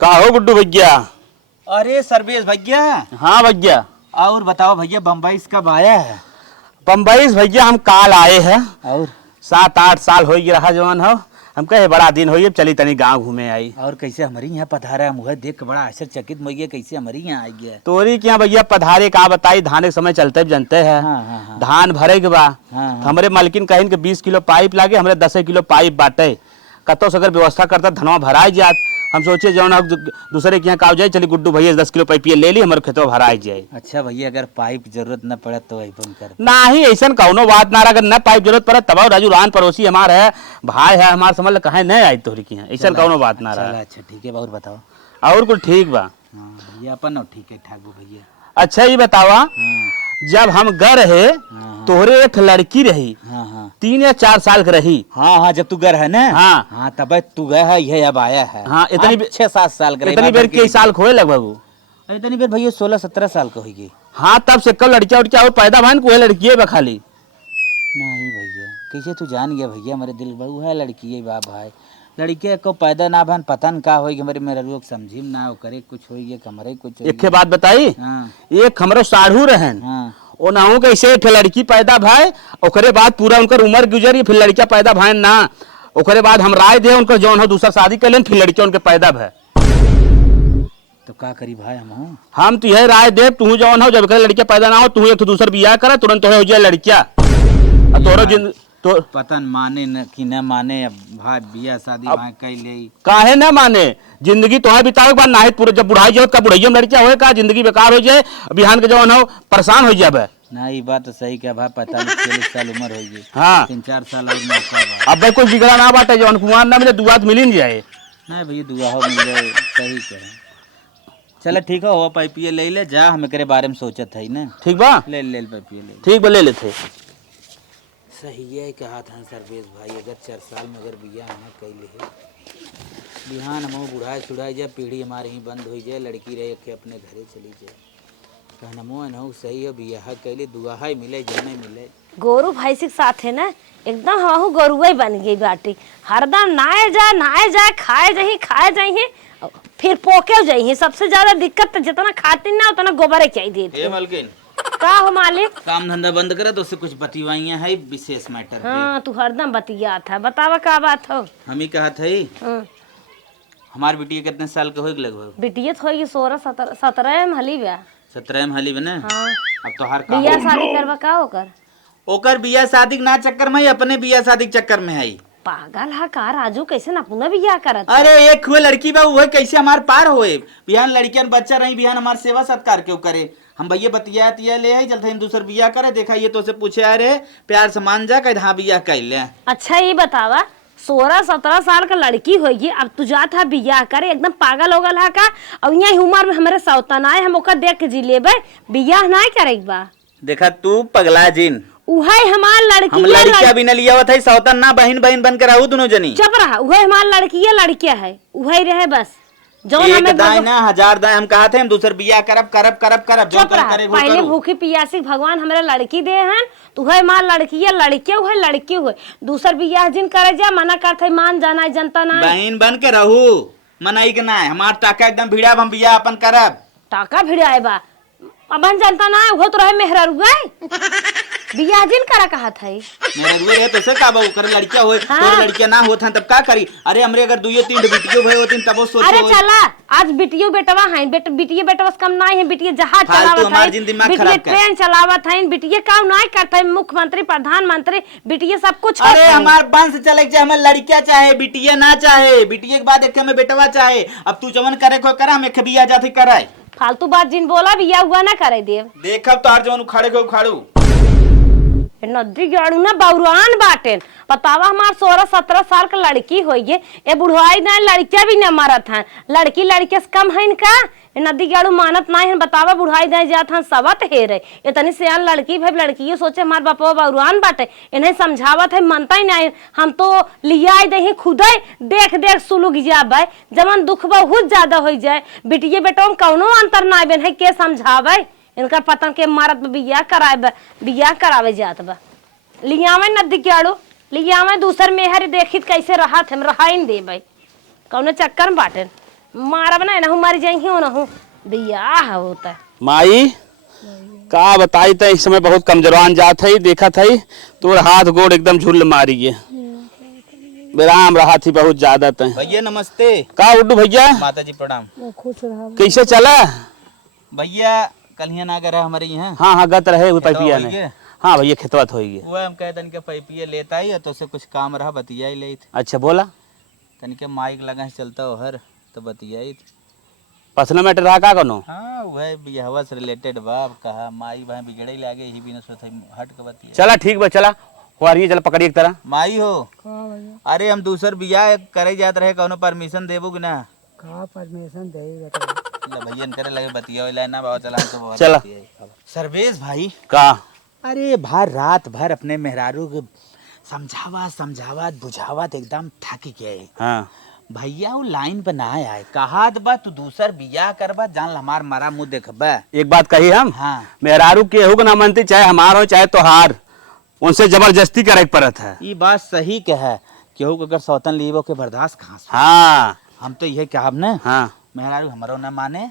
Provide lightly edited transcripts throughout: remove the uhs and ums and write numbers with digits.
का हो गुड्डू भैया? अरे सर्वेश भैया। हाँ भैया। और बताओ भैया, बम्बई से कब आया है? बम्बई से भैया हम काल आए हैं। और 7-8 साल हो रहा जवान हो। हम कहे बड़ा दिन हो चली तनी गांव घूमे आई। और कैसे हमारी यहाँ पधारा है? मुझे देख के बड़ा आश्चर्यचकित हो गया, कैसे हमारी यहाँ आई गया? तोरी क्या भैया पधारे का बताई, धान के समय चलते भी जानते हैं। हाँ। धान भरे के बा। हाँ। हमरे मालकिन कहिन के 20 किलो पाइप लागे, हमरे 10 किलो पाइप बाटे। कतो से अगर व्यवस्था करता धनवा भराई जात। हम सोचे जौन दूसरे के यहाँ काव जाए, चली गुड्डू भैया 10 किलो पाइप ले ली, हमारे खेतवा भराई जाए। अच्छा भैया, अगर पाइप जरूरत न पड़े तो वही फोन कर। नहीं ऐसा कौनो बात ना, अगर न पाइप जरूरत पड़े तब राजू रान पड़ोसी हमारे है, भाई है हमारे, समझ कहे नहीं आई तोहरी की ऐसा कौनो बात ना रहा। अच्छा ठीक है, और बताओ। और कुछ ठीक बा? हाँ भैया, अपन ठीक है ठाक भैया। अच्छा ये बतावा, हाँ जब हम घर है तोहरे एक लड़की रही, हाँ 3 या 4 साल की रही। हाँ, जब तू घर है ना। हाँ तब तू गया है, ये अब आया है। हाँ, इतनी 6-7 साल का। इतनी बेर के साल खोए लगभग? इतनी बेर भैया 16-17 साल का होगी। हाँ, तब से कल लड़किया उड़किया और पैदा भान को लड़की है खाली। नहीं भैया, कैसे तू जान गया भैया? हमारे दिल बहु है लड़की है बा भाई। लड़के को पैदा ना भान पता न का होगी, हमारे मेरा लोग समझी ना हो, करे कुछ होगी कमरे कुछ। एक बात बताई। हाँ। एक हमरो साढ़ू रहन। हाँ। ओनाहू कैसे एक लड़की पैदा भाई, ओकरे बाद पूरा उनकर उम्र गुजरी, फिर लड़किया पैदा भाई ना। ओकरे बाद हम राय दे उनकर जौन हो दूसरा शादी कर लेन, फिर लड़किया उनके पैदा भय। तो का करी भाई? हम तो यही राय दे, तू जौन हो जब लड़किया पैदा ना हो, तू एक दूसर बियाह करे, तुरंत हो जाए लड़किया। तोरो तो पता न माने न कि न माने, अब भाई बियाह शादी भाई कई ले। काहे न माने? जिंदगी तो है बितावे के बाद ना, पूरा जब बुढ़ाई जो का बुढ़ाइया में लड़किया होए का जिंदगी बेकार हो जाए, बिहान के जवान हो परेशान हो जाए। ना ये बात तो सही क्या भाई, 45-40 साल उम्र होगी। हाँ 3-4 साल और मौका बा। अब भाई कोई बिगड़ा ना बाटे, जवान कुमार ना मिले दुआ तो मिल ही जाए। नहीं भैया, दुआ हो मिल जाए, सही कहे। चलो ठीक है, हो पाइपिए ले ले जा, हम एकरे बारे में सोचत है ना। ठीक बा, ले पाइपिए ले। ठीक बा, ले लेते। सही है कहा था सर्वेश भाई, अगर 4 साल में अगर बियाह न कैले है, बिहान हम बुढ़ाए छुड़ाए जाए, पीढ़ी हमारे ही बंद हो जाए, लड़की रह के अपने घरे चली जाए। कहना न सही है, बियाह कैले दुआ है मिले जने मिले। गोरू भाई के साथ है ना, एकदम हमहू गोरुआ बन गई बाटी। हरदम नहाए जा खाए जाही फिर पोके जाही। सबसे ज्यादा दिक्कत तो जितना खाती ना उतना गोबर क्या देती। मलकिन का हो मालिक? काम धंधा बंद करे तो उससे कुछ बतिवाइयां है विशेष मैटर पे। हाँ, तू हरदम बतिया था, बतावा का बात हो? हम ही कहा था हमारी बिटिया कितने साल के होगी लगभग? बिटिया तो होगी 16-17 में हली बा। 17 में हली बने। हाँ। अब तो हर बियाह शादी करवा का होकर? ओकर बियाह शादी ना चक्कर में, अपने बियाह शादी चक्कर में है। पागल है का राजू? कैसे ना अपना बियाह करत? अरे एक हुए लड़की बा, वो कैसे हमार पार होए? बिहान लड़कियन बच्चा रही, बिहान हमार सेवा सत्कार क्यों करे? हम भैया बतिया तिया ले आई, चलते हम दूसर बियाह करे। देखा ये तो से पूछे आ रहे प्यार से मान जा, कह हाँ बियाह कर ले। अच्छा ये बतावा, 16-17 साल का लड़की होगी, अब तू जा था बियाह करे, एकदम पागल हो गल है का? और यहाँ उम्र में हमारे सौतन आए, हम ओकर देख के जी लेबे, बियाह ना करे बा। देखा तू पगला जिन, उहे हमार लड़की हम लड़किया भी न लिया हुआ था, सौतन ना बहन बन कर रहू दोनों जनी। चुप रहा, उहे हमार लड़किया है, उहे रहे बस। जो एक दाएं ना 1000 दाएं, हम कहा थे हम दूसर बियाह करब। चुप रहा, पहले भूखी पियासी भगवान हमारे लड़की दे हैं, तो उहे हमार लड़की हुए दूसर बियाह जिन करे जा, मना करते मान जाना जनता ना। बहन बन के रहू, मनाई के ना, हमार टाका एकदम भिड़ा, हम बियाह अपन करब। टाका भिड़ाए बा अपन जनता ना, वो तो रहे मेहरा बियाह जिन करा कहा था मेरे रुए रहे पैसे का बाबू करे लड़किया होए। हाँ। तो लड़किया ना होत हैं तब का करी? अरे हमरे अगर 2-3 बिटियो भई होतिन तब वो सोचे। अरे चला, आज बिटियो बेटवा है, बिटिया बेटवा से कम ना है। बिटिया जहाज चलावत है, बिटिया ट्रेन चलावत है, बिटिया काम ना करता है, मुख्यमंत्री प्रधानमंत्री, बिटिया सब कुछ। अरे हमार वंश चले चाहे हमें लड़किया चाहे, बिटिया ना चाहे, बिटिया के बाद एक हमें बेटवा चाहे। अब तू जवन करे को करा, हमें बियाह जाती कराए। फालतू बात जिन बोला, बियाह हुआ ना करे देव। देखब तो हर जवन उखाड़े को उखाड़ू। नदी गाड़ू ना बौरान बाटेन। बतावा हमार 16-17 साल का लड़की होई है, ये बुढ़वाई ना लड़किया भी न मरत है, लड़की से कम है इनका। नदी गाड़ू मानत ना है, बतावा बुढ़ाई दे जात हैं सबत हे रे। इतनी सियान लड़की भाई, लड़की सोचे हमार बापा बौरान बाटे, इन्हें समझावत है, मनता ही नहीं। हम तो लिया दे खुदे देख सुलूक जाबे, जमन दुख बहुत ज्यादा हो जाए। बिटिया बेटा में कौनो अंतर ना बन है, के समझावे? इनका पतन के मारत बियाह करावे जात बा। लियावे नदी गाड़ू, लियावे दूसर मेहर देखित कैसे रहा थे, रहा ही देबे कौनो चक्कर में बाटे। मारब ना ना मर जाई हो ना हो बियाह होता माई का बताई त इस समय बहुत कमजोरान जात है, देखा था तोर हाथ गोड़ एकदम झुल मारी है, विराम रहा थी बहुत ज्यादा तय। भैया नमस्ते। का उड्डू भैया माता जी प्रणाम। कैसे चला? भैया कल यहाँ ना रहा हमारे यहाँ। हाँ हाँ गत रहे पैपिया होई ने। गे? हाँ भैया खेतवा तो होगी। वो हम कहे तनिके पैपिया लेता ही तो से कुछ काम रहा बतिया ही ले। अच्छा बोला। तनिके माइक लगा चलता हो हर तो बतिया ही। पर्सनल मैटर रहा का कोनो? हाँ वह बियाहवा से रिलेटेड बाप कहा माई भाई बिगड़े लागे ही बिना सोचे हट के बतिया। चला ठीक बा, चला हो रही है, चला पकड़ी एक तरह। माई हो अरे हम दूसर बियाह करे जात रहे कौनो परमिशन देबू कि ना? का परमिशन देगा भैया करे लगे बतिया वाला ना बाबा चला हम तो चला। सर्वेश भाई का अरे भार रात भर अपने मेहरारू के समझावत बुझावत एकदम थक गए। हाँ भैया वो लाइन पे ना आए कहा बा तू दूसर बियाह करबा जान हमार मरा मुंह देखबा। एक बात कही हम, हाँ मेहरारू केहू के ना मनती, चाहे हमार हो चाहे तोहार, उनसे जबरदस्ती करे पड़त है। ये बात सही कह केहू के अगर सौतन लीबो के बर्दाश्त कहाँ से। हाँ हम तो यह कहब ना हाँ मेहरारू हमारो न माने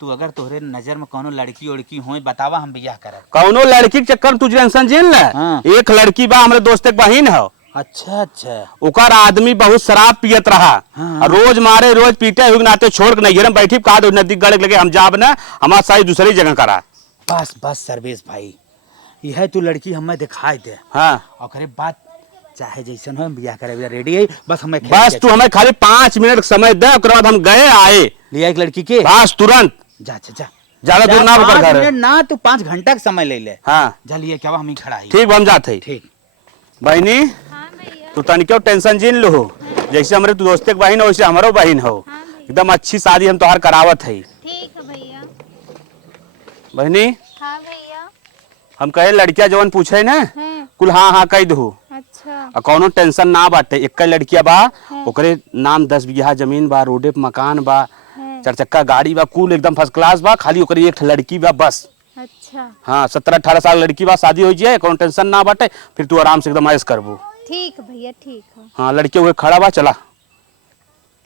तू अगर तोहरे नजर में कोनो लड़की उड़की हो बतावा हम बियाह करब। कौनो लड़की के चक्कर में तू टेंशन झेल ले। हाँ। एक लड़की बा हमारे दोस्त के बहिन हो, अच्छा अच्छा ओकर आदमी बहुत शराब पियत रहा। हाँ। और रोज मारे रोज पीटे हुए नाते छोड़ के नहीं बैठी कहा नदी गड़े लगे हम जाब ना हमारा सारी दूसरी जगह करा। बस बस सर्वेश भाई यह तू लड़की हमें दिखाई दे। हाँ और करे बात चाहे जैसन हो हम बियाह करे रेडी है बस हमें बस तू हमें खाली 5 मिनट समय दे, उसके बाद हम गए आए लिया एक लड़की के बस तुरंत। जा जा ज्यादा दूर ना होकर घर है। ना तू 5 घंटा का समय ले ले। हाँ जा लिए क्या हम ही खड़ा है। ठीक हम जाते ही। ठीक बहनी तू तनिको टेंशन जीन लो, जैसे हमारे तू दोस्ते के बहन हो वैसे हमारो बहन हो, एकदम अच्छी शादी हम तोहार करावत है। ठीक है भैया। बहनी हाँ भैया। हम कहे लड़किया जवन पूछे ना कुल हाँ हाँ कह दू, अच्छा और कौनो टेंशन ना बाटे। एक लड़किया बा ओकरे नाम 10 बीघा जमीन बा, रोडे पे मकान बा, 4 चक्का गाड़ी बा, कुल एकदम फर्स्ट क्लास बा, खाली ओकरी एक लड़की बा बस। अच्छा हाँ 17-18 साल लड़की बा, शादी हो जाए, कोनो टेंशन ना बाटे, फिर तू आराम से एकदम ऐश करबू। ठीक है भैया ठीक है। हाँ लड़के हुए खड़ा बा, चला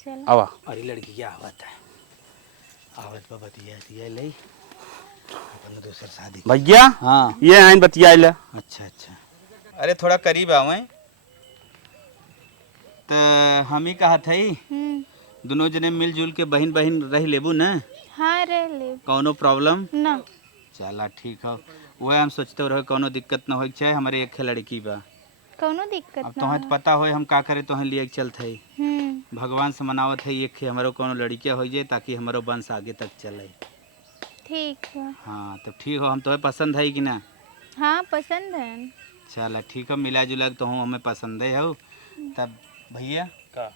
चलो आवा। अरे लड़की क्या आवत है आवत बा बतिया दिया ले अपन दूसर शादी। भैया हाँ ये आइन बतिया ले। अच्छा अच्छा अरे थोड़ा करीब आवे तो हम ही कहा थे दोनों जने मिलजुल के बहन बहन रह लेबू ना। हाँ रह ले कौनो प्रॉब्लम ना। चला ठीक है वह हम सोचते रहे कौनो दिक्कत ना हो चाहे हमारे एक लड़की बा। कोनो दिक्कत अब ना तुम्हें तो पता हो हम का करे तुम्हें लिए चलते हम्म भगवान से मनावत है एक हमारो कोनो लड़किया हो जाए ताकि हमारो वंश आगे तक चले। ठीक है। हाँ तो ठीक हो हम तुम्हें पसंद है कि ना? हाँ पसंद है। चला ठीक है मिला जुला तो हूँ हमें पसंद है हो तब भैया का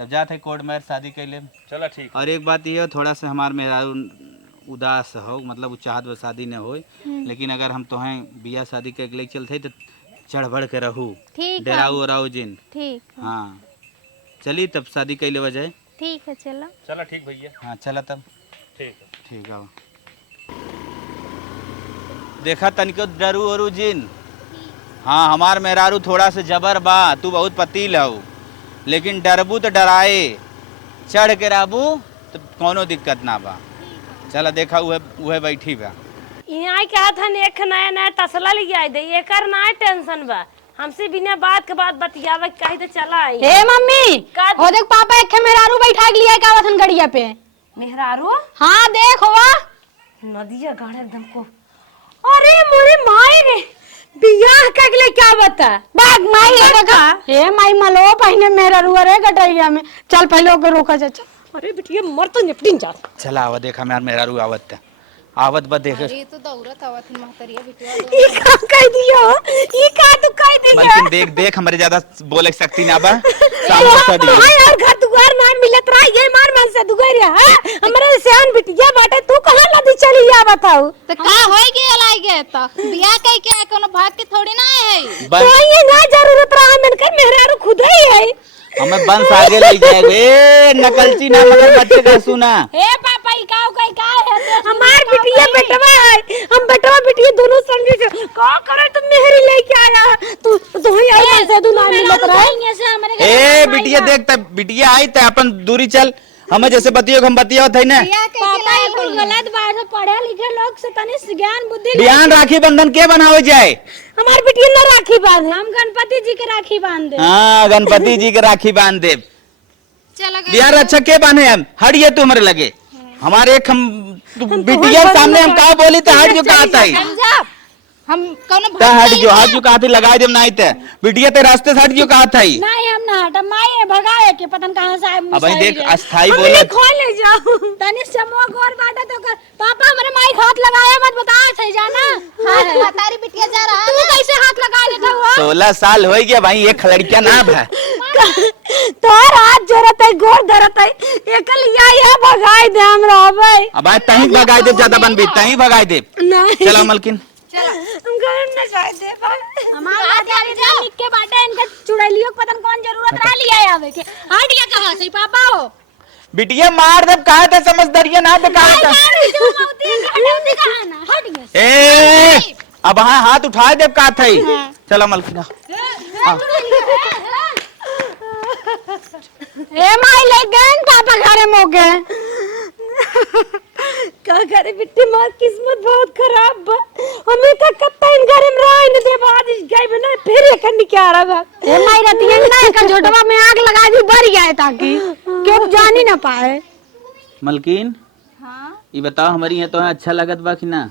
तब जाते कोर्ट में शादी कर ले। चला ठीक। और एक बात ये हो थोड़ा सा हमार मेरा उदास हो मतलब चाहत वो शादी न हो लेकिन अगर हम तुम्हें बिया शादी के ले चलते तो चढ़ बढ़ के रहू ठीक है। डराऊ उराऊ जिन। ठीक है। हाँ चलिए तब शादी कर ले वजह। ठीक है चलो। चला ठीक भैया। हाँ चला तब ठीक ठीक है। देखा तनिको डरू और जिन। हाँ हमार मेहरारू थोड़ा से जबर बा तू बहुत पतील हो लेकिन डरबू तो डराए चढ़ के रहबू तो कोनो दिक्कत ना बा। चला देखा वह बैठी बा। यहाँ क्या था एक नया नया तसला ले आई दे एकर ना टेंशन बा, हमसे बिना बात के बात बतियावे कही तो चला आई। हे मम्मी ओ देख पापा एक मेहरारू बैठा के लिया का वथन गड़िया पे। मेहरारू हाँ देख होवा नदिया गाड़े एकदम को। अरे मोरे माई रे बियाह का के लिए क्या बता बाग माई है का हे माई मलो पहने मेहरारू रे गटरिया में चल पहले ओके रोका चाचा। अरे बिटिया मर तो निपटिन जा। चला आवा देखा मेरा मेहरारू आवत आवत बा देख। अरे तो दौड़त आवत महतरिया बिटिया ई का कह दियो ई का तू कह दियो बल्कि देख देख हमारे ज्यादा बोले के शक्ति ना बा सामने सट गई। हां यार घर दुआर ना मिलत रहा ये मार मन से दुगरिया है हमरे सेहन बिटिया बाटे तू कहां लदी चली आ बताऊ तो का होई गे लाई गे तो बियाह कई के कोनो भाग के थोड़ी ना है बस तो ये ना जरूरत रहा मन कर मेहरारू खुद ही है। हमें वंश आगे ले जाएगे नकलची ना मगर बच्चे का सुना। हे पापा ई का है हमार बिटिया बेटवा है हम बेटवा बिटिया दोनों संगे से का करे तुम मेहरी लेके आया तू ही आई से तू ना मिलत रहे ए बिटिया देख तब बिटिया आई त अपन दूरी चल हमें जैसे बतियो हम बतियो थे ना। पापा ये कुल गलत बात है, पढ़े लिखे लोग से तनी ज्ञान बुद्धि ध्यान राखी बंधन के बनावे जाए। हमारी बिटिया ना राखी बांध, हम गणपति जी के राखी बांध दे। हाँ गणपति जी के राखी बांध दे। चलो बिहार अच्छा के बांधे हम हटिए तुम्हारे लगे हमारे एक हम बिटिया के सामने हम का बोली तो हट जो कहता है समझा हम कौन तो हट जो हाथ जो कहते लगाए दे नहीं ते बिटिया ते रास्ते से हट जो कहता है। नहीं हम ना हटा, माई भगाए के पतन कहां से आए। अब भाई देख अस्थाई बोले खो ले जाओ तनी समो गोर बाटा तो कर पापा हमारे माई हाथ लगाया मत बता सही जाना। हाँ तारी बिटिया जा रहा तू कैसे हाथ लगा लेता हुआ? 16 साल हो गया भाई एक लड़कियां ना है तोर हाथ जरत है गोर धरत है एकल या भगाई दे हमरा भाई। अब भाई तहीं भगाई दे ज्यादा बनबी तहीं भगाई दे। नहीं चला मलकिन हम घर न जाए दे भाई हमारा आगे जाओ निक्के बाटा इनका चुड़ैलियों को पता कौन जरूरत रह लिया आवे के हट गया कहां से पापा हो बिटिया मार दे कहा था समझदारिया ना दे कहा था ए अब हाँ हाथ उठाए दे कहा था चला मलकिन ए माई ले गए पापा घरे में हो गए। का करे बिट्टी मार किस्मत बहुत खराब बा हमें का कत्ता इन घरे में रह न दे बाद गई बना फिर एक क्या रहा ए माई रतिया ना का झोटवा में आग लगा दी बढ़ गया ताकि क्यों जान ही ना पाए। मलकिन हाँ ये बताओ हमारी यहाँ तो अच्छा लगत बा कि ना?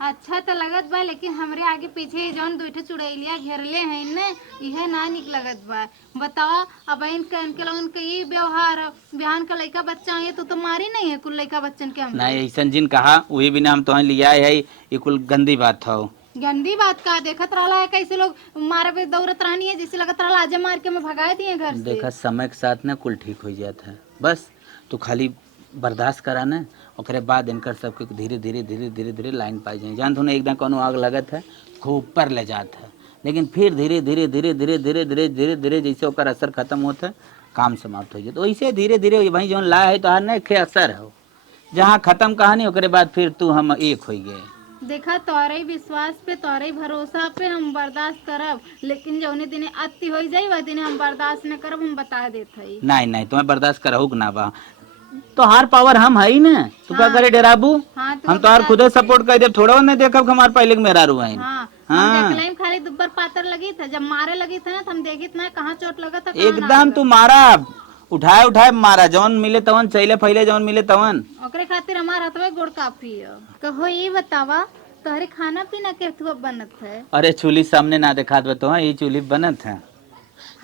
अच्छा तो लगत बा लेकिन हमरे आगे पीछे जौन दूठे चुड़ैलिया घेरले हैं ने इहे ना निक लगत बा। बताओ अब इनके लोगन के ये व्यवहार बिहान का लड़का बच्चा है तो मारी नहीं है कुल लड़का बच्चन के हम नहीं ऐसा जिन कहा वही बिना हम तो लिया है ये कुल गंदी बात था। गंदी बात का देखत रहा है कैसे लोग मारे पे दौड़त रहनी है जिससे लगत रहा आजे मार के मैं भगा दिए घर से। देखा समय के साथ ना कुल ठीक हो जाता है बस तू खाली बर्दाश्त करा ना ओकरे बाद इनकर सबके धीरे धीरे धीरे धीरे धीरे लाइन पाई जाए जान तो एकदम कोनो आग लगत है खूब ऊपर ले जाता है लेकिन फिर धीरे धीरे धीरे धीरे धीरे धीरे धीरे धीरे जैसे ओकर असर खत्म होता है काम समाप्त हो जाए तो वैसे धीरे धीरे वही जो लाया है तो हर नहीं खे असर हो जहाँ खत्म कहानी ओकरे बाद फिर तू हम एक हो गए। देखा तोरे विश्वास पे तोरे भरोसा पे हम बर्दाश्त करब लेकिन जौने दिने अति हो जाई वह दिने हम बर्दाश्त न करब हम बता देत हई। नहीं नहीं तुम्हें बर्दाश्त करहु ना बा तो हार पावर हम है ही ना तू क्या करे डेराबू। हाँ, हम तो हार खुद सपोर्ट कर दे थोड़ा नहीं देखब हमारे पहले मेरा रू है। हाँ, हाँ। हम खाली दुब्बर पातर लगी था जब मारे लगी था ना तो हम देखी ना कहाँ चोट लगा था एकदम तू मारा उठाए उठाए मारा जौन मिले तवन चैले फैले जौन मिले तवन ओकरे खातिर हमार हथवे गुड़ काफी है। कहो ये बतावा तोहरे खाना पीना के थुआ बनत है? अरे चूल्ही सामने ना देखा तो ये चूल्ही बनत है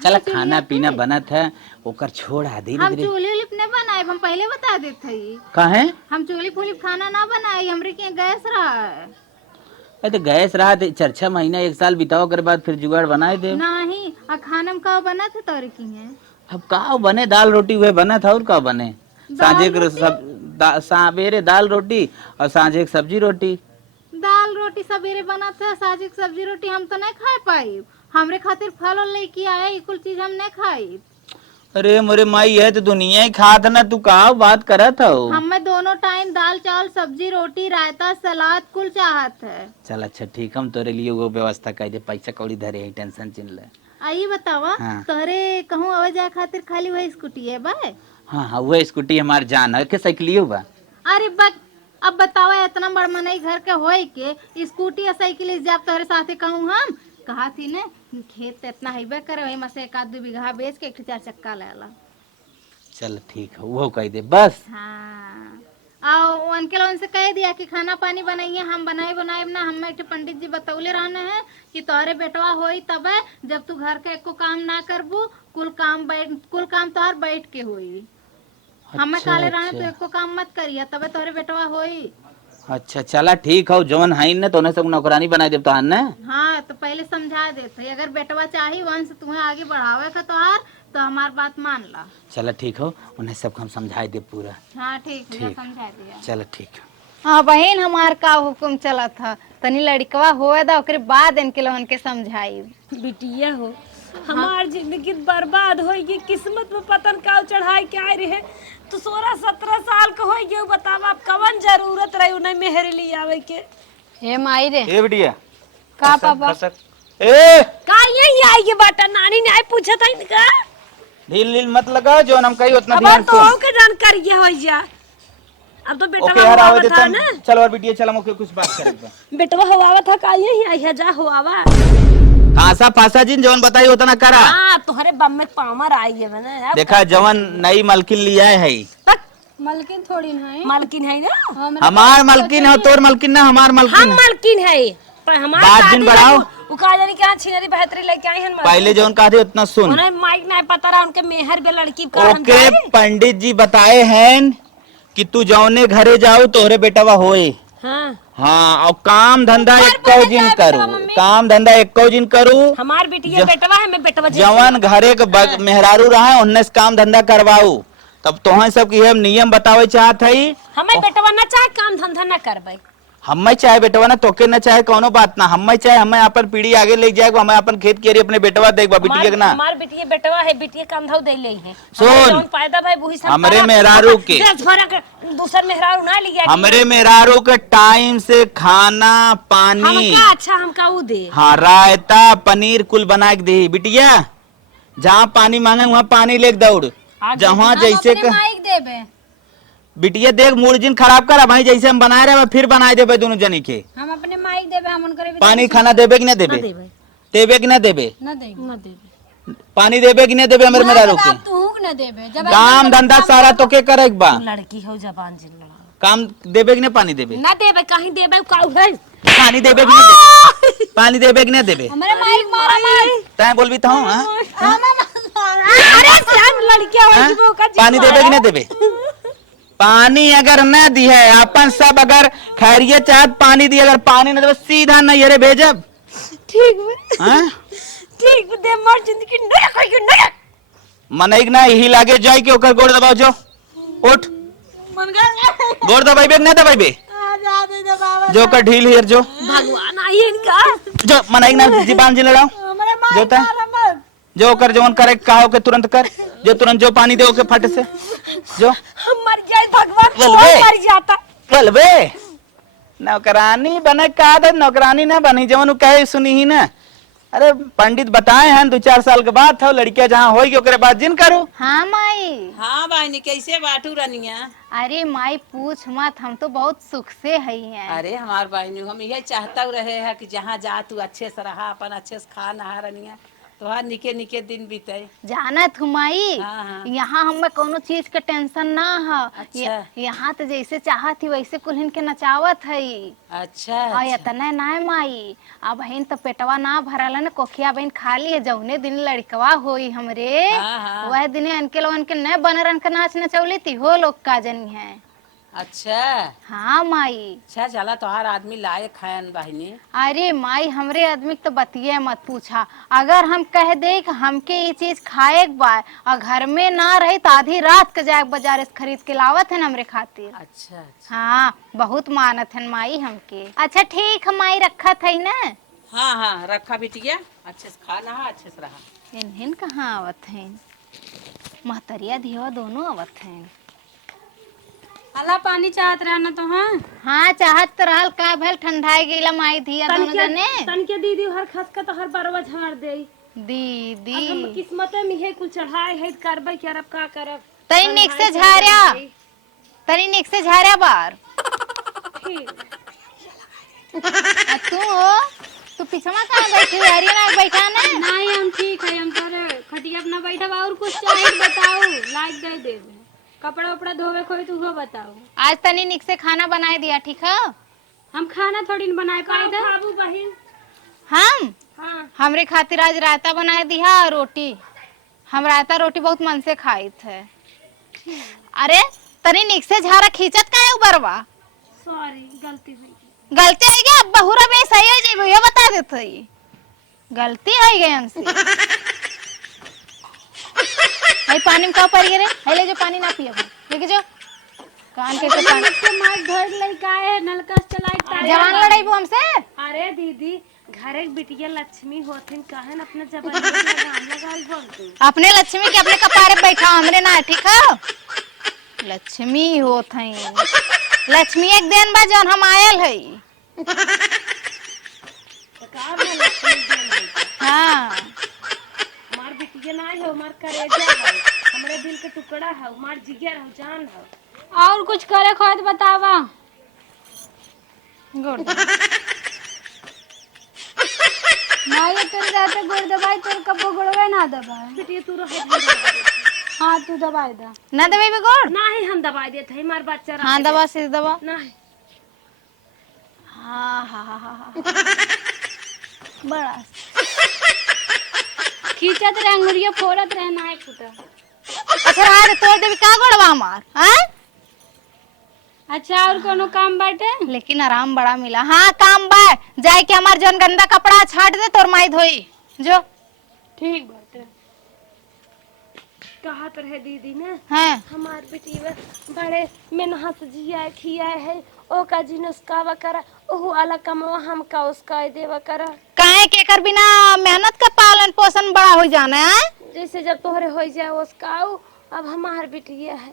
चल खाना पीना बनत है ओकर छोड़ा धीरे हम धीरे। चूल्ही उलिप न बनाए हम पहले बता देते ही काहे हम चूल्ही फूलिप खाना ना बनाए हमरे के गैस रहा है। अरे तो गैस रहा 4-6 महीना 1 साल बिताओ कर बाद फिर जुगाड़ बनाए दे। नहीं और खाना में का बना था तोरे की है? अब का बने दाल रोटी हुए बना था और का बने सांझे सवेरे दाल रोटी और सांझे सब्जी रोटी। दाल रोटी सवेरे बना था साझी सब्जी रोटी हम तो नहीं खा पाई हमरे खातिर फल और लेके आया ये कुल चीज हम नहीं खाई। अरे मोरे माई है तो दुनिया ही खात ना तू कहा बात करत हो। हमें दोनों टाइम दाल चावल सब्जी रोटी रायता सलाद कुल चाहत है। चल अच्छा ठीक हम तोरे लिए वो व्यवस्था कर दे पैसा कौड़ी धरे है टेंशन चिन ले। आई बतावा हाँ। तोहरे कहूँ आवे जाए खातिर खाली वही स्कूटी है बा? हाँ हाँ वो स्कूटी हमार जान है के साइकिलियो बा। अरे अब बतावा इतना बड़ मनई घर के होए के स्कूटी या साइकिल जाब तोहरे साथे कहूँ हम कहा थी ने खेत इतना हैबे करे वही में से 1-2 बीघा बेच के 4 चक्का लेला। चल ठीक है वो कह दे बस। हाँ आओ उनके लोगन से कह दिया कि खाना पानी बनाइए हम बनाए ना हम एक पंडित जी बतौले रहने हैं कि तोहरे बेटवा होई तब जब तू घर के एको काम ना करबू कुल काम तोहर बैठ के होई। हमें काले रहने तो एको काम मत करिए तबे तोहरे बेटवा होई। अच्छा चला ठीक हो जौन है न तो उन्हें सब नौकरानी बना दे तो हाँ तो पहले समझा देते अगर बेटवा चाहिए वंश तुम्हें आगे बढ़ावे का तोहार तो हमार बात मान ला। चला ठीक हो उन्हें सब हम समझा दे पूरा। हाँ ठीक है समझा दिया। चल ठीक। हाँ बहन हमार का हुक्म चला था तनी लड़कवा होए दा ओकरे बाद इनके लोगन के समझाई। बिटिया हो हमार जिंदगी बर्बाद हो गई किस्मत में पतन का चढ़ाई के आए रहे तो 16-17 साल के हो गए बतावा अब कवन जरूरत रही उन्हें मेहर लिए आवे के। हे माई रे ए बिटिया का पापा ए का यही आई के बाटा नानी ने आई पूछा था इनका ढील ढील मत लगाओ, जो हम कही उतना अब ध्यान तो सुन। के जानकारी हो जा। अब तो ओके बेटवा यार, आओ हुआ था ना, चलो और बिटिया चलो, मुझे कुछ बात करेगा। बेटवा हुआ था का यही आई है जा हुआ। खासा फासा जिन जवन बताई उतना करा। हां तुम्हारे बम में पामर आई है मैंने अब देखा जवन नई मलकिन लिया है मलकिन थोड़ी ना है। मालकिन है ना, हमार मलकिन है, तोर मलकिन ना हमार हम मलकिन है। मालकिन है पर हमारे बात दिन बढ़ाओ। उ का जानी क्या छिनरी बहतरी लेके आई हैं। पहले जवन कहा थे उतना सुन। उन्हें माइक नहीं पता रहा उनके मेहर बे लड़की का हम ओके पंडित जी बताए हैं कि तू जौने घरे जाओ तोहरे बेटवा होए। हां हाँ, और काम धंधा एको जिन करू, काम धंधा एको जिन करू। हमार बेटी बेटवा है, मैं बेटवा जवन घरे के मेहरारू रहा उन्ने से काम धंधा करवाऊ। तब तोहन सब की हम नियम बतावे चाहत हई। हमें बेटवा ना चाहे काम धंधा ना करबै, हमें चाहे बेटवा ना तोके न चाहे कोनो बात ना, हमें चाहे हमें अपन पीढ़ी आगे ले जाएगा, हमें अपन खेत के अपने बेटवा देखबा बिटिया के ना। हमार बेटी बेटवा है, बेटी काम धौ दे ले है। सुन, फायदा भाई वही सब हमरे करा। मेहरारू के देश भर के दूसर मेहरारू ना लिया हमरे मेहरारू के टाइम से खाना पानी हमका अच्छा हमका उ दे। हाँ रायता पनीर कुल बना के दे बिटिया। जहाँ पानी मांगे वहाँ पानी लेके दौड़, जहाँ जैसे माइक देबे बिटिया देख मूड खराब करा भाई, जैसे हम बनाए रहे फिर बनाए देबे दोनों जनी के। हम अपने माइक देबे हम उनकर पानी खाना देबे कि ना देबे, देबे कि ना देबे, ना देबे पानी देबे कि ना देबे हमरे मेहरारू के। तू ना देबे जब काम धंधा सारा तो के करे बा, लड़की हो जबान जिन काम देबे कि ना पानी देबे, ना देबे कहीं देबे काऊ है पानी देबे कि ना देबे, पानी देबे कि ना देबे। हमरे माइक मारा माइक तैं बोलबी तो हाँ अरे सब लड़कियां हो जबो का पानी देबे कि ना देबे। पानी अगर न दी है अपन सब अगर खैरियत चाहत पानी दी, अगर पानी न देबे सीधा नैहरे भेजब। ठीक है हाँ ठीक दे मर जिंदगी नहीं कोई नहीं मनैक ना ही लागे जाय के ओकर गोड़ दबाओ, जो उठ मन गया गोड़ दबाइबे कि ना दबाइबे, जो कर ढील हियर जो भगवान आई इनका जो मनैक ना जीबान जिन लड़ाओ, जो ता जो कर जवन करे कहो के तुरंत कर, जो तुरंत जो पानी दे ओके फट से जो हम मर जाए भगवान बोल कौन बे। मर जाता। बोल बे नौकरानी बने का आदत, नौकरानी ना बनी जवन उ कहे सुनी ही ना। अरे पंडित बताए हैं 2-4 साल के बाद था लड़कियां जहाँ होगी ओकरे बाद जिन करो। हाँ माई। हाँ बहनी कैसे बाटू रनिया। अरे माई पूछ मत, हम तो बहुत सुख से हई हैं। अरे हमार बहनी हम यही चाहता रहे है कि जहाँ जा तू अच्छे से रहा, अपन अच्छे से खा नहा रनिया, तोहार निके निके दिन बीते। जानत हूँ माई, हाँ, हाँ। यहाँ हमें कोनो चीज के टेंशन ना है। अच्छा। यहाँ तो जैसे चाहत ही वैसे कुल्हिन के नचावत हई। अच्छा, और अच्छा। इतना ना माई, अब बहन तो पेटवा ना भरल न, कोखिया बहन खाली है। जौने दिन लड़कवा होई हमरे, हाँ, हाँ। वह दिन अनके लोगन के न बनरन के नाच नचौली थी हो लोग का जनी है। अच्छा हाँ माई। अच्छा चला तोहार आदमी लायक खायन बहनी। अरे माई हमरे आदमी तो बतिये मत पूछा, अगर हम कह दे कि हमके ये चीज खाए के बा और घर में ना रही तो आधी रात के जाए बाजार से खरीद के लावत है हमरे खातिर। अच्छा अच्छा। हाँ बहुत मानत है माई हमके। अच्छा ठीक है माई, रखा था ना। हाँ हाँ रखा बिटिया, अच्छे से खा नहा अच्छे से रहा। इन्हन कहाँ आवत हैं, महतरिया धिया दोनों आवत हैं। अल्लाह पानी चाहत रहना तो हाँ हाँ चाहत तो रहल, का भल ठंडाई गईला माई धिया दोनों जने। तन के दीदी हर खस का तो हर बरवा झाड़ दे। दीदी हम किस्मत में है कुल चढ़ाए है करबै करब का करब। तनी निक से झारिया, तनी निक से झारिया बार। तू पिछवा कहाँ बैठी है, हरिया में बैठा ना। नहीं हम ठीक है, हम तोरे खटिया अपना बैठा और कुछ चाहिए बताओ लाइक दे दे। कपड़ा उपड़ा धोवे कोई तू हो बताओ। आज तनी निक से खाना बनाए दिया, ठीक है। हम खाना थोड़ी न बनाए पाए बाबू बहन। हम हाँ हमरे खातिर आज रायता बनाए दिया और रोटी। हम रायता रोटी बहुत मन से खाई थे। अरे तनी निक से झारा खींचत का है बरवा। सॉरी गलती हुई। गलती है क्या, बहुरा में सही है जी भैया बता देते ही गलती है गई हमसे। भाई पानी में का पड़ गए रे, है ले जो पानी ना पिए लेके जो कान के पानी के मार धर लई का है नलका चलाई। जवान लड़ाई वो हमसे। अरे दीदी घर एक बिटिया लक्ष्मी होथिन कहन अपना जबन लगाई बोल तू। अपने लक्ष्मी के अपने कपारे बैठा हमरे ना, ठीक है। लक्ष्मी होत है, लक्ष्मी एक दिन बाद जौन हम आयल है। हाँ मार बिटिया ये ना है हमार करेजा है, हमरे दिल के टुकड़ा है, हमार जिगर है, जान है। और कुछ करे खोत बतावा। गुड माई तेरे जाते गुड़ दबाई तेरे कब्बो गुड़वे ना दबाए। बेटी तू रहे हाँ तू दबाई दा ना दबाई बे गुड़ ना है हम दबा देते हैं हमार बच्चा हाँ दबा से दबा ना है। हाँ हाँ हाँ हाँ बड़ा खींचत रहे अंगुरिया फोड़त रहे ना फूटा। अच्छा आज तोड़ देवी का गोड़वा मार हैं। अच्छा और कोनो काम बाटे? लेकिन आराम बड़ा मिला। हाँ काम बा जाए के हमार जौन गंदा कपड़ा छाट दे तोर माई धोई जो। ठीक बात है। कहत रहे दीदी ने हैं हमार बेटी बड़े मेहनत जिया खिया है ओ का जिनस का करा ओह वाला कमवा हम का उसका देवा करा। काहे के कर बिना मेहनत का पालन पोषण बड़ा हो जाना है। जैसे जब तोहरे हो जाए उसका अब हमार बेटिया है।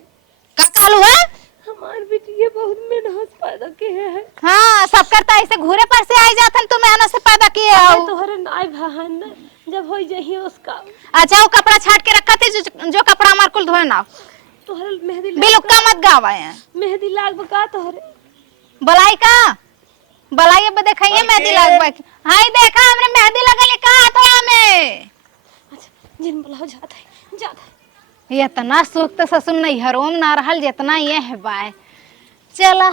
का कालू है हमार बेटिया बहुत मेहनत पैदा के है। हाँ सब करता ऐसे घूरे पर से आई जातन तू मेहनत से पैदा किए हो। तोहरे नाई बहन जब हो जाही उसका। अच्छा वो कपड़ा छाट के रखा थे जो कपड़ा हमार कुल धोए ना। तोहरे मेहंदी बिलुक्का मत गावा है। मेहंदी लाग बका तोहरे बलाई का बलाई अब देखाइए मेहंदी लगवा। हाय देखा हमरे मेहंदी लगल का हाथवा में। अच्छा जिन बुलाओ जाता है ये इतना सुख तो ससुर नहीं हरोम ना रहल जितना ये है बाय। चला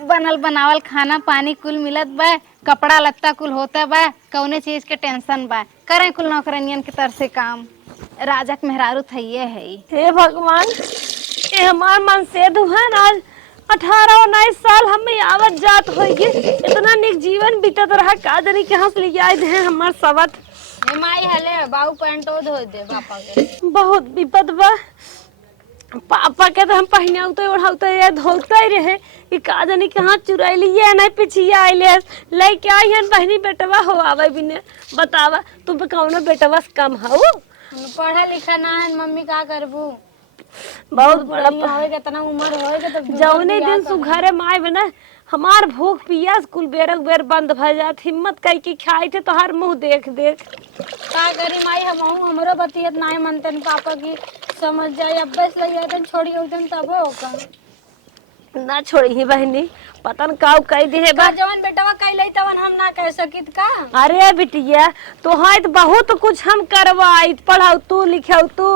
बनल बनावल खाना पानी कुल मिलत बा कपड़ा लत्ता कुल होता बा कौने चीज के टेंशन बा करें कुल नौकरनियन के तरफ से काम राजक मेहरारू थइए है। हे भगवान ये हमार मन से दुहन आज 18-19 साल हमें आवत जात होइए इतना निक जीवन बीतत रहा का जानी कहां से ले आए हैं हमार सबत। माई हले बाऊ पैंटो धो दे पापा के। बहुत विपद बा पापा के तो हम पहनाउते ओढ़ाउते ये धोते ही रहे कि का जानी कहां चुराइली ये नहीं पिछिया आइले लेके आई हन बहनी बेटवा हो आवे बिने बतावा तू कौनो बेटवा से कम हो। पढ़ा लिखा ना है मम्मी का करबू बहुत बड़ा होए कितना उम्र होए तो जौने दिन तू घरे माए बना हमार भूख पियास कुल बेरक बेर बंद भ जात हिम्मत कई की खाई थे तोहार मुंह देख देख। का करी माई हमरो बतियत नाही मनतन पापा की समझ जाए अब्बस लग जातन छोड़ी उतन तब होगा ना छोड़ी ही बहनी पतन काऊ कई दे बा जवान बेटवा कैले तवन हम ना कह सकित का। अरे बिटिया तो है तो बहुत कुछ हम करवाई पढ़ाऊ तू लिखाऊ तू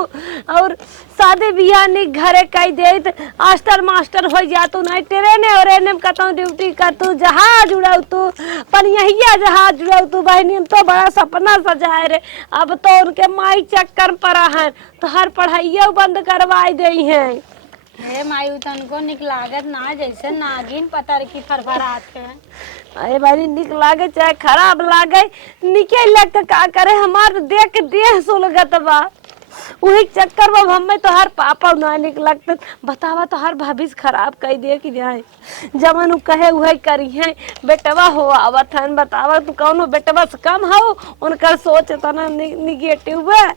और शादी बियाह नि घरे कई दे मास्टर मास्टर हो जा तू नहीं ट्रेने और एने में कतौ ड्यूटी कर तू जहाज उड़ाऊ तू पनिया जहाज उड़ाऊ तू बहनी तो बड़ा सपना सजाए रे अब तो उनके माई चक्कर पड़ा है तो हर पढ़ाइया बंद करवाई दई है। हे माई तनको निक लागत ना जैसे नागिन पतर की फरफरात है। अरे भाई निक लागे चाहे खराब लागे निके लग का करे हमार देख के देह सुलगत बा वही चक्कर में हमें तो हर पापा ना निक लगते बतावा तो हर भाभीज खराब कई दे कि जाए जमन कहे वही करी है बेटवा हो आवत है बतावा तू कौनो बेटवा से कम हो उनका सोच तना निगेटिव है।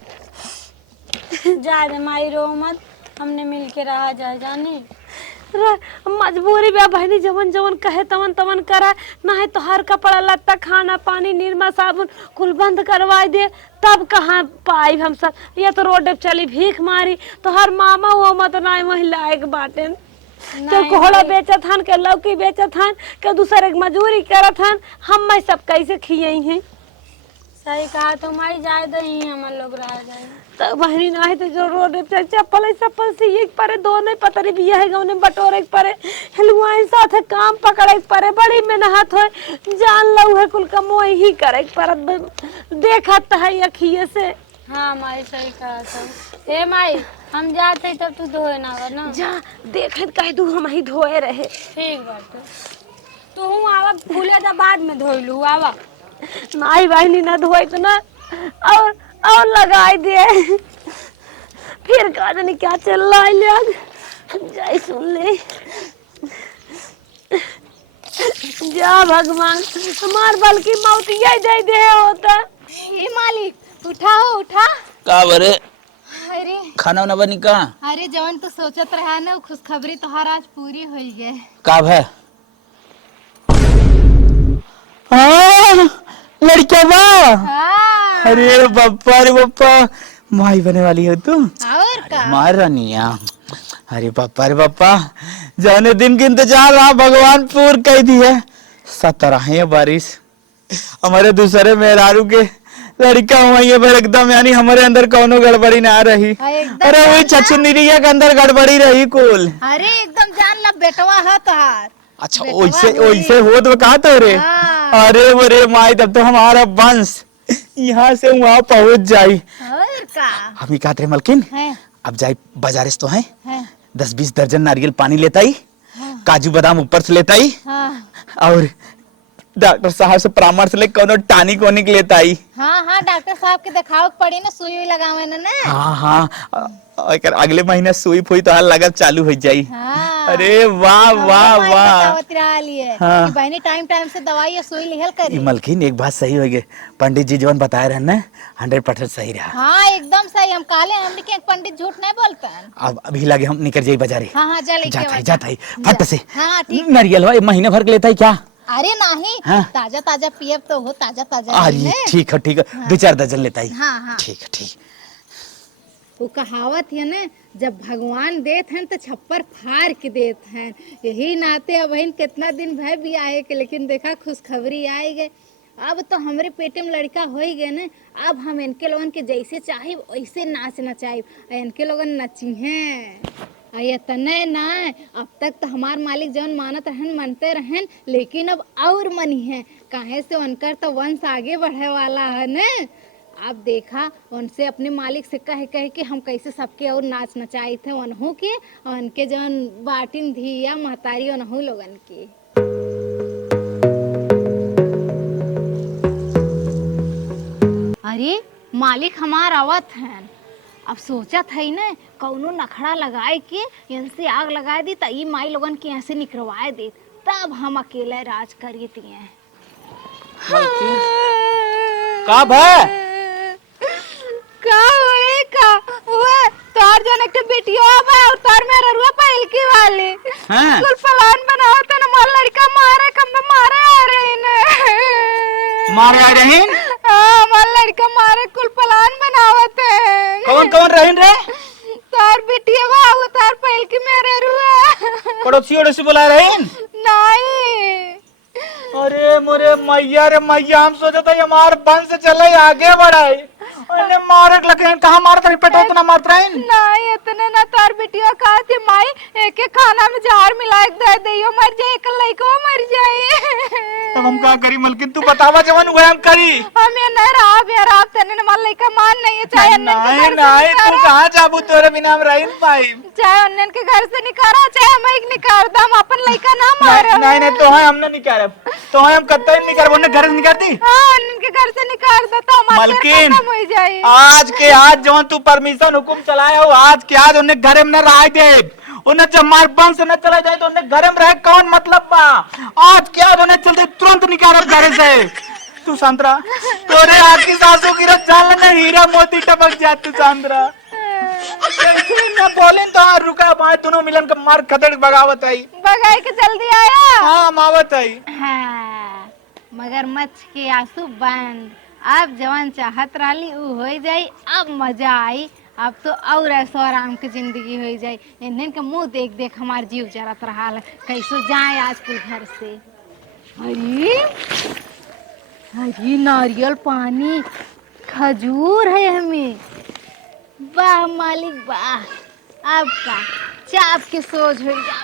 जा दे माई रो मत हमने मिल के रहा जाए जाने मजबूरी बा बहनी जवन जवन कहे तवन तवन करा ना है तो हर कपड़ा लत्ता खाना पानी निरमा साबुन कुल बंद करवाई दे तब कहाँ पाई हम सब ये तो रोड पे चली भीख मारी तो हर मामा वो मत ना वही लायक बाटे तो कोहड़ा बेचत हन के लौकी बेचत हन के दूसरे के मजूरी करत हन हम मैं सब कैसे खियई हैं। सही कहा तुम आई जाए तो ही हम लोग रह जाए तो बहनी ना है तो जो रोड पे चप्पल से एक परे दो नहीं पतरी भी है गौने बटोरे परे हलवाई साथ काम पकड़े परे बड़ी मेहनत हो जान लो है कुल कमो ही करे पर देखत है अखिए से। हाँ माई सही कहा सब। हे माई हम जाते तब तू धोए ना वरना जा देखत कह दू हम ही धोए रहे। ठीक बात तू आवा फूले दा बाद में धोइलू आवा नाई बहनी ना धोए तो ना और लगाई दे फिर का जाने क्या चल रहा है लोग जाए सुन ले जा भगवान हमार बल की मौतिया दे दे होता। हे मालिक उठाओ उठा का बरे अरे खाना वाना बनी का। अरे जवन तू सोचत रहा ना खुशखबरी तोहार आज पूरी हो गए। का है हाँ लड़के बा हाँ अरे बप्पा, अरे बप्पा, माई बने वाली हो तू? और का मार रानिया। अरे बप्पा, अरे बप्पा, जाने दिन की इंतजार रहा भगवान पूर कह दी है। 17 है बारिश, हमारे दूसरे मेहरारू के लड़का हुआ पर एकदम, यानी हमारे अंदर कौनो गड़बड़ी ना रही। एकदम अरे वही छछुंदरिया के अंदर गड़बड़ी रही कुल। अरे एकदम जान ला बेटवा है तोहार। अच्छा वैसे वैसे हो तो कहा तो रे। हाँ। अरे माई, तब तो हमारा वंश यहाँ से वहाँ पहुँच जाई। और का हम ही कहते मलकिन, है अब जाई बाजारिस तो है, है 10-20 दर्जन नारियल पानी लेता ही, काजू बादाम ऊपर से लेता ही, हाँ और डॉक्टर साहब से परामर्श ले कोनो टानिक वानिक लेता ही। हाँ डॉक्टर साहब के दिखाव पड़ी ना, सुई हुई लगावे ना। हाँ, और अगले महीने सुई फुई तो हाल लगत चालू हो जाई। हाँ। अरे वाह वाह वाह। हाँ। बहनी टाइम टाइम से दवाई या सुई लिहल करी। मलकिन एक बात सही हो गई, पंडित जी जो बताए रहे ना 100% सही रहा। हाँ एकदम सही, हम काले हमने के पंडित झूठ नहीं बोलता। अब अभी लगे हम निकल जाई बाजारे। हाँ जाता ही फट से। हाँ ठीक। नारियल भाई महीने भर के लेता ही क्या? अरे नहीं, हाँ? ताजा ताजा पियब तो हो, ताजा ताजा। अरे ठीक है, हाँ। 2-4 दर्जन लेता ही। हाँ। ठीक है, ठीक। वो कहावत है ना, जब भगवान देत हैं तो छप्पर फाड़ के देत हैं। यही नाते अब बहन कितना दिन भय भी आए के, लेकिन देखा खुशखबरी आई गए। अब तो हमारे पेटे में लड़का हो ही गए ना, अब हम इनके लोगन के जैसे चाहे वैसे नाच नचाई, इनके लोगन नची हैं। तने ना, अब तक तो हमार मालिक जौन मानत रहन मनते रहन, लेकिन अब और मनी है, काहे से उनकर तो वंश आगे बढ़े वाला है ना। अब देखा उनसे अपने मालिक से कह के हम कैसे सबके और नाच नचाए थे उन्हों के, और उनके जौन बाटिन धिया महतारी उन्हों लोगन के। अरे मालिक हमार आवत हैं, अब सोचत है ना कौनो नखड़ा लगाए के इनसे आग लगा दी, तो ये माई लोगन के यहाँ से निकलवाए दे, तब हम अकेले राज करिए तिए। का भय? का होए का ओए तार जन एक बेटियो बा और तार में ररुआ पहिल की वाले हां कुल प्लान बनाओ त न मार लड़का मारे कम में मारे आ रहे ने मारे आ रहीन। हां मार लड़का मारे कुल प्लान बनावत है। कौन रहीन रे? तार बेटियो बा वो तार पहिल की मेरे रुआ पड़ोसी ओड़ोसी बुला रहीन? नहीं। अरे मोरे मैया रे मैया, हम सोचे थे हमार वंश चले आगे बढ़ाए, अरे मारे लगे कहां मारत रही, पेटो तो ना मारत रही। नहीं इतने ना तार बिटिया कहा थी माई एक एक खाना में जहर मिला के दे दियो, मर जाए एक लइको मर जाए। तब हम का करी मलकिन, तू बतावा जवन वो हम करी। हम ये नहीं रहा यार, आप तने न माल लइका मान नहीं है, चाहे नहीं तू कहां जाबू, तोरे बिना हम रही न पाई। चाहे अन्नन के घर से निकारा चाहे हम एक निकाल दम, अपन लइका ना मारे। नहीं तो है हमने निकाल, तो है हम कत्ते निकाल, वो घर से निकालती। हां अन्नन के घर से निकाल दे तो हमारे मलकिन खत्म हो जाए। आज के आज जवन तू परमिशन हुकुम चलाया हो, आज के आज उन्हें घरे में न रह दे, उन्हें जब मार बंद से न चला जाए तो उन्हें घरे में रहे कौन मतलब बा। आज के आज उन्हें चलते तुरंत निकाल घरे से। तू संतरा तोरे आज की सासू की रत जान लेना, हीरा मोती टपक जाए। तू संतरा न बोले तो रुका भाई, दोनों मिलन के मार खतड़ बगावत आई, बगाई के जल्दी आया। हाँ मावत आई। हाँ, मगरमच्छ के आंसू बंद, अब जवान चाहत रही उ हो जाई, अब मजा आई, अब तो और ऐसो आराम की जिंदगी हो जाए। इन्हें के मुंह देख देख हमार जीव जरत रहा, कैसो जाए आजकल घर से। अरे अरे नारियल पानी खजूर है हमें, वाह मालिक वाह, अब का चाप के सोच हो जा।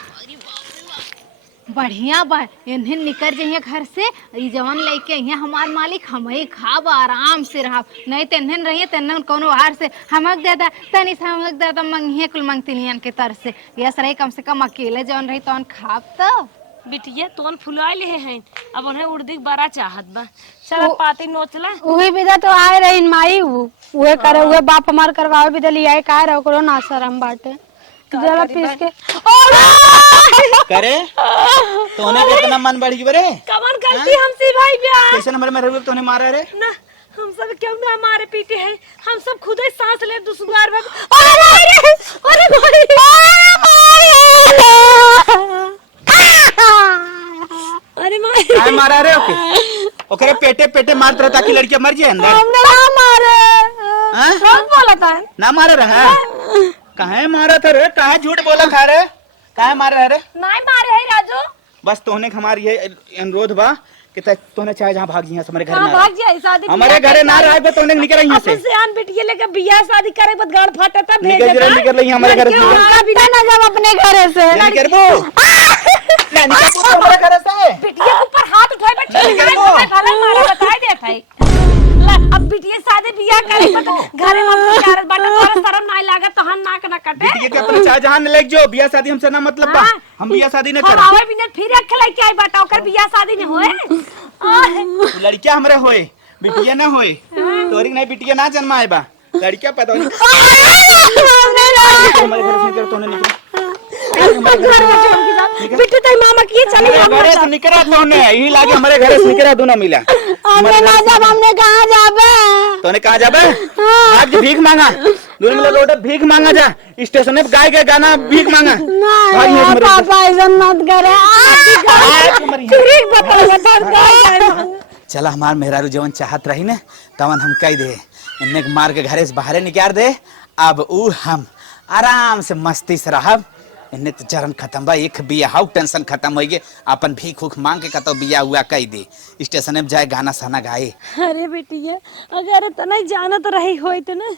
बढ़िया बा, इन्हें निकल जाइए घर से, ये जवान लेके यहाँ हमार मालिक हम ही खाब आराम से रहा, नहीं तो इन्हें रहिए तेन कोनो हार से हमक दादा तनी से हमक दादा मंगिए कुल मंगती नियन के तर से, यस रही कम से कम अकेले जवन रही तो खाब। तो बिटिया तोन फुला ले हैं, अब उन्हें उड़दी बड़ा चाहत बा, चल पाती नोचला। उहे विदा तो आए रही माई, उहे करे उहे बाप हमार करवावे विदा लिया है, काहे रहो करो ना शरम बाटे जरा पीस के करे तोने कितना मन बढ़ गई बरे। कवन गलती हमसे भाई ब्याह, कैसे नंबर में रहे तूने मारा रे ना हम सब क्यों ना हमारे पीटे हैं, हम सब खुद ही सांस ले दुश्मन में। अरे मारे मारा रे ओके ओकरे पेटे पेटे मारत रहा ताकि लड़कियां मर जाए अंदर। हमने ना मार हाँ? बहुत बोला था। ना मारे रहा कहे मारा था रे, कहे झूठ बोला था रे, कहे मारे रहा रे। नहीं मारे है राजू। बस तोहने हमारी ये अनुरोध बा कि तोहने चाहे जहाँ भाग यहाँ से हमारे घर हाँ में भाग जाए शादी हमारे घरे ना रहे तो तोहने निकल यहाँ से। अपन से आन बिटिया लेकर बियाह शादी करे बाद गाड़ फाटा था भेज निकल देता। निकल रही हमारे घर से। ना जब अपने घरे से निकल वो निकल वो हमारे घर से। बिटिया के ऊपर हाथ उठाए बैठे निकल नहीं वो। भले मारा बता देता है। अब बिटिया शादी बियाह करे तो घरे मत बिचारत बाटा तोरा शर्म नहीं लागत तो हम नाक ना कटे। बिटिया के अपने चाहे जहाँ ले जो बियाह शादी हमसे ना मतलब बा। हाँ। हम बियाह शादी न हम कर। आवे बिना फिर खेलाई के आई बाटा ओकर बियाह शादी नहीं होए। लड़किया हमरे होए बिटिया ना होए। तोरी नहीं बिटिया ना जन्माए बा लड़किया पैदा होई। हमारे घर से निकल तोने निकल। बिट्टू तेरी मामा की चली हमारे घर से निकला तोने यही लागे हमारे घर से निकला तू ना मिला। हमने ना जब हमने कहां जाबे तोने कहाँ जाबे? आज भीख मांगा दोनों मिला रोड भीख मांगा जा स्टेशन पे गाय के गाना भीख मांगा। भाई ये हमारे पापा ऐसा मत करे। ठीक बता चला हमार मेहरारू जवन चाहत रही ने तवन हम कह दे इन्ने के मार के घरे से बाहर निकाल दे। अब ऊ हम आराम से मस्ती से रहब। इन्ने तो चरण खत्म बा एक बिया हाउ टेंशन खत्म हो गए अपन भीख उख मांग के कतो बिया हुआ कह दे स्टेशन में जाए गाना साना गाए। अरे बेटिया अगर तना जानत रही होई तो ना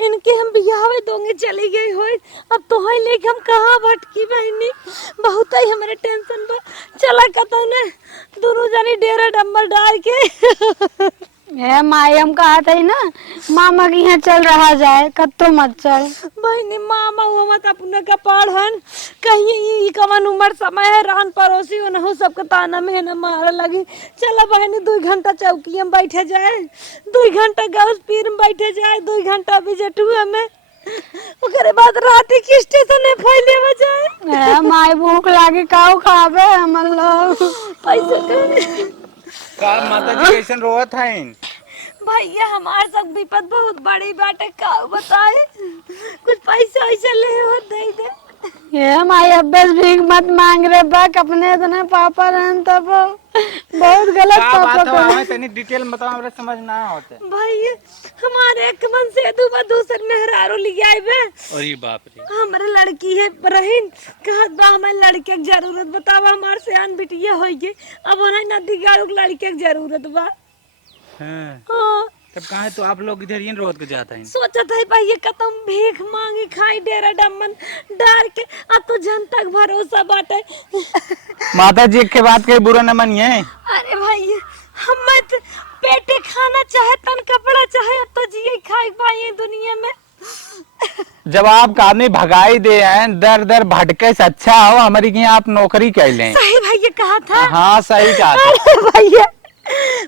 इनके हम बियाहे दोंगे चली गई होई। अब तो है लेके हम कहाँ भटकी बहनी बहुत ही हमारे टेंशन बा। चला कतो ना दोनों जनी डेरा डम्बल डाल के है माई हम कहा था ना मामा के यहाँ चल रहा जाए कत्तो मत चल। बहनी मामा हुआ मत अपना का पढ़न कहीं ई कवन उम्र समय है रान पड़ोसी हो न हो सबके ताना में न मार लगी। चला बहनी 2 घंटा चौकी में बैठे जाए 2 घंटा गाउस पीर में बैठे जाए 2 घंटा भी जटुआ में ओकरे बाद रात के स्टेशन में फैले हो जाए। है माई भूख लागे काऊ खावे हमन लोग पैसे दे का माता जी कैसन रोवत है? भैया हमार सब विपद बहुत बड़ी बाटे का बताए कुछ पैसे वैसे ले हो दे दे। ये माई अब्बस भीख मत मांग रे बक अपने इतना पापा रहन तब बहुत गलत का पापा बात को। है? हमें तनी डिटेल में बताओ हमरा समझ ना होते। भैया हमारे एक मन से दूसर मेहरारू ले आइबे। अरे बाप रे हमारे लड़की है रहीन कहत बा हमारे लड़के की जरूरत बतावा हमार से आन बिटिया होई अब उन्हें नदी गाड़ू लड़के की जरूरत बा। हां हाँ तब कहाँ तो आप लोग इधर ही रोड के जाता है? सोचत है भैया कतम भीख मांगी खाई डेरा डम्मन डार के अब तो जनता का भरोसा बाटे। माता जी के बात के बुरा न मानिए। अरे भैया हम मत पेटे खाना चाहे तन कपड़ा चाहे अब तो जिए खाई पाए दुनिया में। जब आप आदमी भगाई दे हैं दर दर भटके से अच्छा हो हमारी की आप नौकरी कर लें। सही भैया कहा था। हाँ सही कहा था। अरे भैया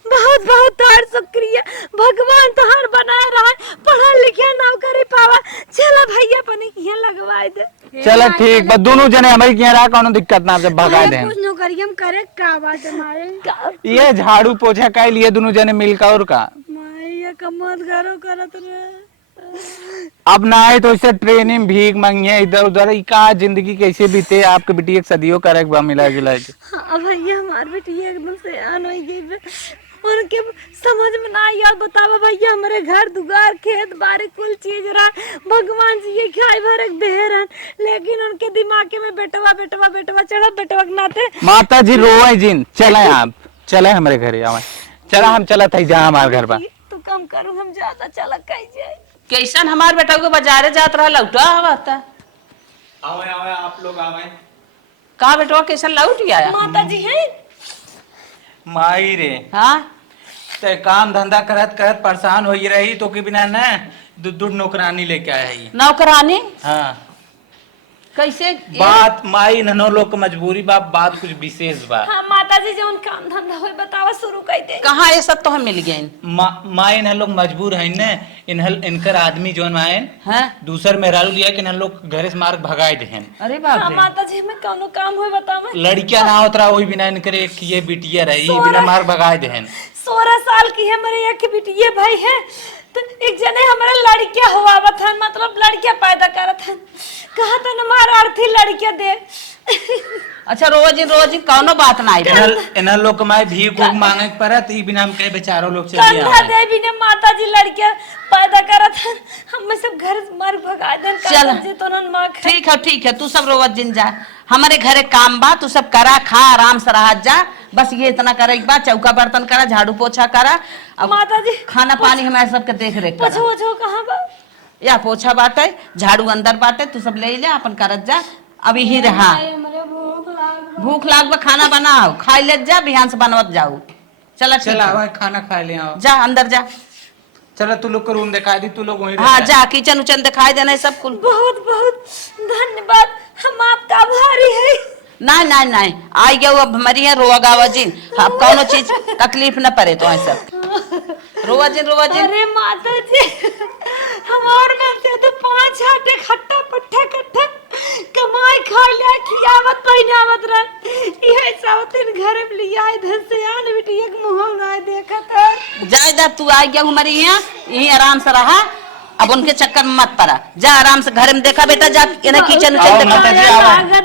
बहुत बहुत तार शुक्रिया भगवान तोहार बनाए रहा पढ़ा लिखा नौकरी पावा। चला भैया अपने किया लगवाए दे। चलो ठीक बस दोनों जने हमारी की रहा कोनो दिक्कत ना जब भगा दे। कुछ नौकरी हम करे का बात हमारे ये झाड़ू पोछा का लिए दोनों जने मिलकर और का माया कमत घरो करत रहे। अब ना है तो इसे ट्रेनिंग भीख मांगिए इधर उधर का जिंदगी कैसे बीते आपके बेटी एक सदियों करे मिला जुला के। हाँ भैया हमार बेटी एकदम से आन हो गई उनके समझ में ना आया बतावा भैया हमारे घर दुगार खेत बारी कुल चीज रहा भगवान जी ये खाई भर एक देहरन लेकिन उनके दिमाग में बेटवा बेटवा बेटवा चढ़ा बेटवा के नाते। माता जी रोए जिन चले आप चले हमारे घरे आवे चला हम चला था जहाँ हमारे घर पर। तो कम करूँ हम ज्यादा चला कहीं जाए। कैसन हमार बेटा को बाजारे जात रहा लौटा हवा था। आवे आवे आप लोग आवे। का बेटवा कैसन लौट गया? माता जी हैं माई रे हाँ ते काम धंधा करत करत परेशान हो रही तो के बिना न दूध नौकरानी लेके आया है। नौकरानी हाँ कैसे? बात माई ननो लोग मजबूरी बात कुछ विशेष बा। हाँ माता जी जो उन काम धंधा हो बतावा शुरू कर दे। कहाँ ये सब तो हम मिल गए? माई इन लोग मजबूर है न इनकर आदमी जो आए हाँ दूसर मेहरारू लिया कि लोग घरे से मार भगाए दे। अरे बाप हाँ रे माता जी हमें कौनो काम हो बतावा। लड़किया ना होता वही बिना इनकरे ये बिटिया रही बिना मार भगाए दे। 16 साल की है मेरे एक बिटिया भाई है तो एक जने हमारा लड़किया हुआ था मतलब लड़किया पैदा करत हन कहा था हमारा अर्थी लड़किया दे अच्छा रोज कौनो बात ना आई इन्हें लोग माए भीख उख मांगे के पड़त ई बिना हम कहे बेचारो लोग चल कंधा देवी ने माता जी लड़कियां पैदा करत है हम सब घर मार भगा देन चल। जी तो नन मां ठीक है तू सब रोज दिन जा हमारे घरे काम बा तू सब करा खा आराम से रह जा बस ये इतना करे एक बार चौका बर्तन करा झाड़ू पोछा करा अब माता जी खाना पानी हमारे सबके देख रेख करा पूछो जो कहां बा या पोछा बाटे झाड़ू अंदर बाटे तू सब ले जा अपन करत जा अभी ही रहा हमरे भूख लाग खाना बनाओ खाई ले जा बिहान से बनवत जाओ चला चल आवा खाना खा ले आओ जा अंदर जा चलो तू लोग को रूम दिखा दी तू लोग वहीं हाँ जा किचन उचन दिखाई देना है सब कुल बहुत बहुत धन्यवाद हम आपका आभारी है नहीं आई गया अब हमारी है रोआ गावा जी अब कौनो चीज तकलीफ न पड़े तो ऐसा रोआ जी अरे माता जी हमार में से तो 5 आटे खट्टा पट्टा कट्टा कमाई खा लिया खियावत पहिनावत रह ये सावतिन घर में लिया इधर से आन बेटी एक मुंह ना देखा था जायदा तू आ गया हमारी यहाँ यही आराम से रहा अब उनके चक्कर में मत पड़ा जा आराम से घर में देखा बेटा जा इन्हें किचन उचन देखा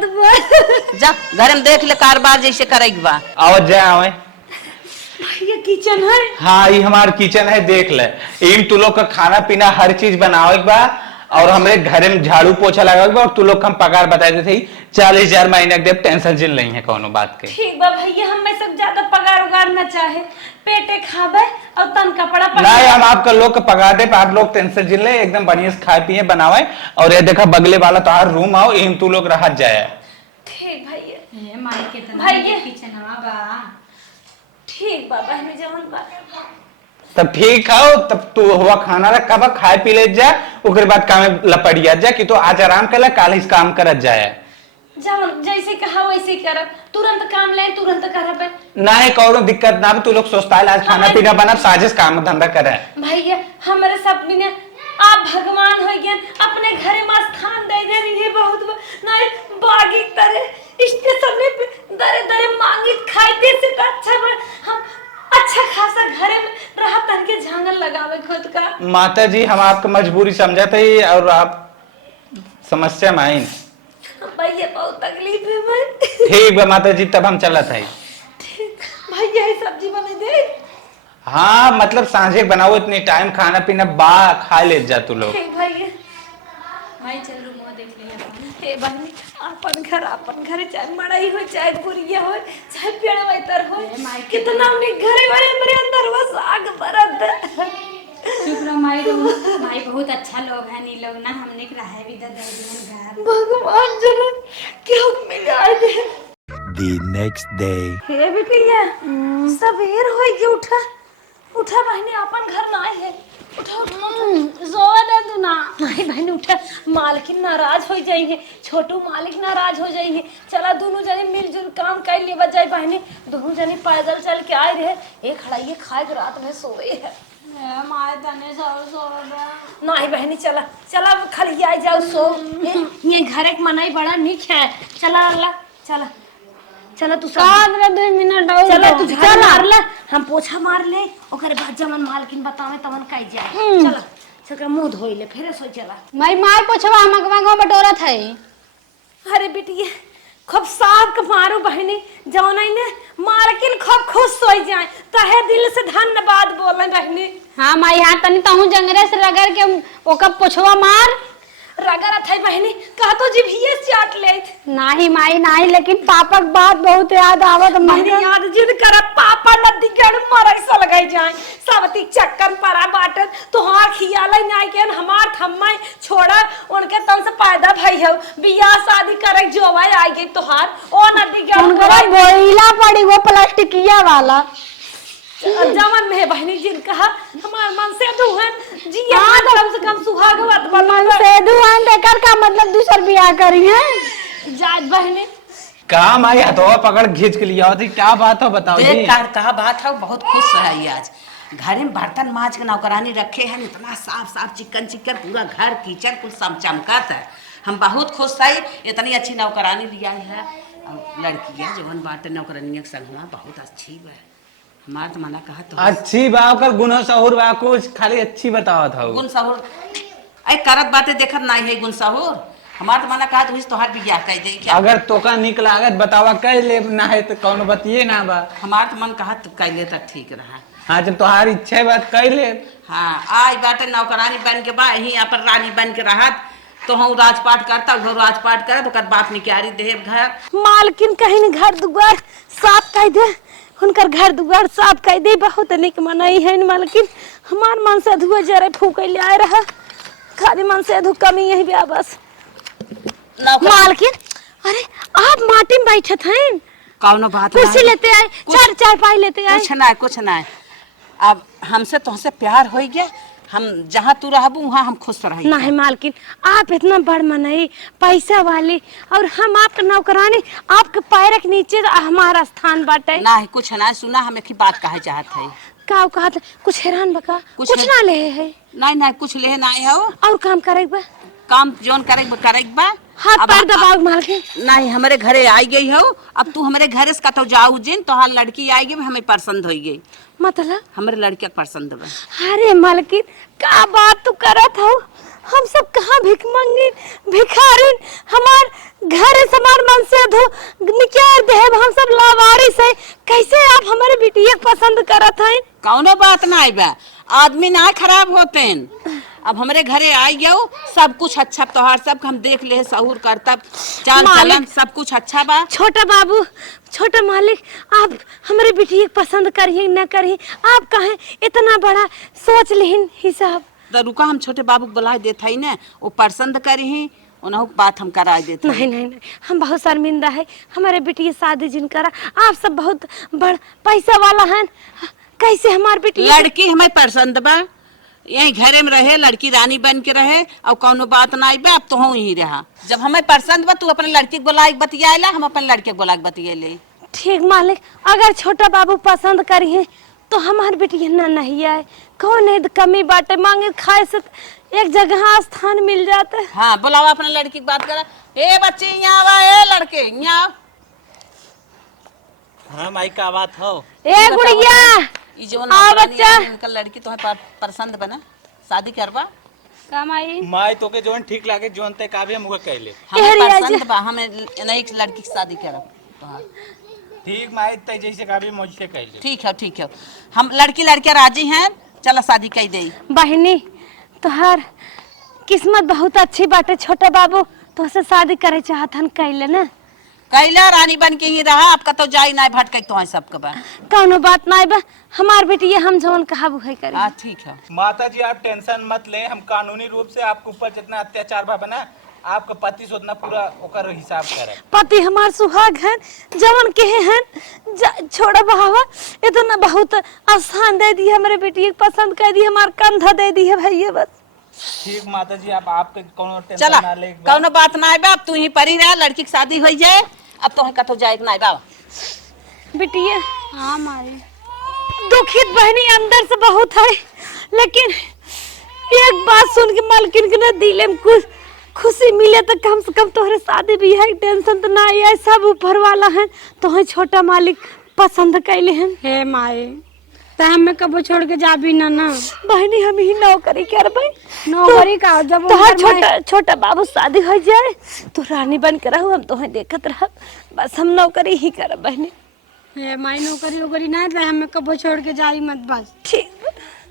जा घर में देख ले कारोबार जैसे करेगी बा आओ जा आवे ये किचन है हाँ ये हमार किचन है देख ले इन तू लोग का खाना पीना हर चीज बनाओ एक बार और हमारे घर में झाड़ू पोछा लगा और तू लोग का हम पगार बताए थे 40,000 महीने के टेंशन जिल नहीं है कोनो बात के ठीक बा भैया हम में सब ज्यादा पगार उगार ना चाहे पेटे खावे और तन कपड़ा नहीं हम आपका लोग का पगार दे आप लोग टेंशन जिल ले एकदम बढ़िया से खाए पिए बनावे और ये देखा बगले वाला तो हर रूम आओ इन तू लोग राहत जाए ठीक भैया ये माई के तना भैया किचन बा ठीक बा बहनी जवन बा तब ठीक खाओ तब तू हुआ खाना रख कब खाए पी ले जा उसके बाद काम में लपड़िया जा कि तो आज आराम कर ले काल इस काम करत जाए जवन जैसे कहा वैसे करब तुरंत काम ले तुरंत करब ना है कौनो दिक्कत ना तू लोग सोचता है आज खाना पीना बना साजिश काम धंधा करे भैया हमारे सपने ने आप भगवान हो गए अपने घरे में स्थान दे दे रही है बहुत नहीं बागी तरह स्टेशन पे दरे दरे मांगी खाइते से तो अच्छा हम अच्छा खासा घरे में रहा तन के झांगल लगावे खुद का माता जी हम आपका मजबूरी समझाते ही और आप समस्या में आई भैया बहुत तकलीफ है मैं ठीक है माता जी तब हम चलत है भैया ये सब्जी बने दे हाँ मतलब सांझे बनाओ इतनी टाइम खाना पीना बा खा ले जा तू लोग भैया माई चल रूम देख ले हे बहनी अपन घर चाहे मड़ाई हो चाहे बुरिया हो चाहे पेड़ वेतर हो कितना हमने घरे वाले मेरे अंदर बस आग बरद चुप रहो माई माई बहुत अच्छा लोग है नी लोग ना हमने के रहे भी दे घर भगवान जन क्यों मिला दे The next day. हे बेटिया सवेर हो गई उठा बहनी अपन घर ना है उठा जोर दे तू ना नहीं बहनी उठा मालकिन नाराज हो जाएंगे छोटू मालिक नाराज हो जाएंगे चला दोनों जने मिलजुल काम कर ले बजाय बहनी दोनों जने पैदल चल के आए रहे एक खड़ाइए खाए के रात में सोए है माई तने सो नहीं बहनी चला चला खाली आ जाओ सो ये घर एक मनाई बड़ा निक है चला अल्लाह चला चला तू काद 2 मिनट और चला तू झाड़ मार ले हम पोछा मार ले ओकरे बाद जमन मालकिन बतावे तवन काई जाए चला चल मुंह धोई ले फिर सो चला माई माय पोछवा हमकवा गो बटोरत है अरे बेटिया खूब साफ के मारो बहनी जौन ने मालकिन खूब खुश हो जाए तहे दिल से धन्यवाद बोले बहनी हां माई हां तनी तहु जंगरे से रगड़ के ओका पोछवा मार रगड़ा था बहनी कहा तो जीभिए चाट ले नाही माई नाही लेकिन पापा की बात बहुत याद आवत मैंने याद जिद कर पापा नदी के मरई से लगाई जाए सबती चक्कर परा बाटन तोहार खियाल नहीं के हमार थम्मा छोड़ा उनके तन से पैदा भई हो बियाह शादी करे जोवा आ गई तोहार ओ नदी के उनकरा गोइला पड़ी वो प्लास्टिकिया वाला जवन में बहनी जिन कहा हमार मन से दुहन जी हां कम से कम सुहागवत मन से दुहन देकर का मतलब दूसर बियाह करी है जात बहनी काम आई हथवा पकड़ खींच के लिया होती क्या बात हो बताओ जी कहा बात है बहुत खुश है आज घर में बर्तन माज के नौकरानी रखे हैं इतना साफ साफ चिकन चिकन पूरा घर किचन कुछ चमकत है हम बहुत खुश है इतनी अच्छी नौकरानी लिया है लड़की है जवन बाटे नौकरानी के संग बहुत अच्छी है हमार तो मना कहा तो अच्छी बात कर गुण सहूर बा कुछ खाली अच्छी बताओ था गुण सहूर ऐ करत बातें देखत नहीं है गुण सहूर हमार तो मना कहा तो तोहार बियाह कह दे क्या अगर तोका निक लागत बतावा कह ले ना है तो कौन बतिए ना बा। हमार तो मन कहा तू कह ले तो ठीक रहा। हाँ जब तोहार इच्छा है बात कह ले। हाँ आज बाटे नौकरानी बन के बा यही यहाँ पर रानी बन के रहत तो हम राजपाट करता घर राजपाट करे तो बाप निकारी देव घर। मालकिन कहीं न घर दुआर साफ कर दे, उनकर घर दुआर साफ कर दे, बहुत निक मनाई है मालकिन। हमार मन से धुआ जरे फूके ले आए रहा, खाली मन से धु कमी यही बा बस। मालकिन अरे आप माटी में बैठे थे, कौनो बात कुर्सी लेते आए, चार पाई लेते आए। कुछ ना है। अब हमसे तुमसे प्यार हो गया, हम जहाँ तू रहबू वहाँ हम खुश रही। नहीं मालकिन आप इतना बड़ मनई पैसा वाली और हम आपका नौकरानी, आपके पैर के नीचे हमारा स्थान बाटे। नहीं कुछ ना सुना, हम एक ही बात कहे चाहत है। का कहत कुछ हैरान बका कुछ ना ले है। नहीं कुछ ले ना है और काम करे बा, काम जोन करे बा हाथ पैर दबाओ मालकिन। नहीं हमारे घरे आई गई हो, अब तू हमारे घरे से कतो जाऊ जिन तो हाल लड़की आई गई हमें पसंद हो गई। मतलब हमारे लड़के पसंद बा। अरे मालकिन का बात तू करत हो, हम सब कहाँ भिख मंगी भिखारिन, हमार घर समार मन से धो निकाल दे, हम सब लावारिस है, कैसे आप हमारे बिटिया पसंद करत हैं? कौनो बात ना बा, आदमी ना खराब होते हैं। अब हमारे घरे आई गयो सब कुछ अच्छा, तोहार सब हम देख ले सहूर करतब चाल चलन सब कुछ अच्छा बा। छोटा बाबू छोटा मालिक आप हमारे बिटिया पसंद करिए न करिए, आप कहें इतना बड़ा सोच लेहिन हिसाब। तो रुका हम छोटे बाबू को बुला देता ही ना, वो पसंद करी उन्हों बात हम करा देते। नहीं हम बहुत शर्मिंदा है, हमारे बिटिया शादी जिन करा, आप सब बहुत बड़ पैसा वाला हैं, कैसे हमारे बिटिया लड़की हमें पसंद बा, यही घरे में रहे, लड़की रानी बन के रहे और कौनो बात ना बा। अब तो हूँ ही रहा, जब हमें पसंद बा तू अपने लड़की को बुला बतियाला, हम अपने लड़के को बुला बतियाले। ठीक मालिक, अगर छोटा बाबू पसंद करिए तो हमारे बेटी ना नहीं आए, कौन है कमी बाटे, मांगे खाए से एक जगह स्थान मिल जाता है। हाँ बुलावा अपने लड़की की बात करा, ए बच्चे यहाँ आवा, ए लड़के यहाँ। हाँ माई का बात हो? ए गुड़िया ई जो बच्चा उनका लड़की तुम्हें पसंद बना, शादी करवा का माई? माई तो के जोन ठीक लागे जोन ते का भी हम कह ले। हमें पसंद बा, हमें नहीं लड़की की शादी करब। ठीक माई ते जैसे का भी मुझसे कह ले। ठीक है हम लड़के राजी हैं, चलो शादी कर दे। बहनी तोहर किस्मत बहुत अच्छी बाटे, छोटा बाबू तो से शादी करे चाहतन कैले ना, कैला रानी बन के ही रहा, आपका तो जाई ना भटके तो है सबके बा। कौनो बात ना बा, हमार बेटी हम जवन कहा है करे। हाँ ठीक है माता जी आप टेंशन मत लें, हम कानूनी रूप से आपके ऊपर जितना अत्याचार बा बना आपका पति से उतना पूरा ओकर हिसाब करे। पति हमार सुहाग हैं, जवन के हैं छोड़ा बहावा इतना बहुत आसान दे दी, हमारे बेटी पसंद कर दी, हमार कंधा दे दी है भैया बस। ठीक माता जी आप आपके कोनो टेंशन चला ना ले, कौनो बात ना बा, अब तू ही परी रह, लड़की की शादी हो जाए, अब तो कतो जाए ना बा। बिटिया हाँ माई दुखित बहनी अंदर से बहुत है, लेकिन एक बात सुन के मालकिन के ना दिले में कुछ खुशी मिले तो कम से कम तोहरे शादी भी है, टेंशन तो ना है, सब ऊपर वाला है, तो छोटा मालिक पसंद कैले हैं। हे माई तो हमें कबो छोड़ के जा भी ना बहनी हम ही नौकरी करबे, नौकरी का जब तो छोटा बाबू शादी हो जाए तो रानी बन के रहू, हम तोहे देखत रह, बस हम नौकरी ही करब बहनी। हे माई नौकरी वोकरी ना हमें कबो छोड़ के जाई मत बस। ठीक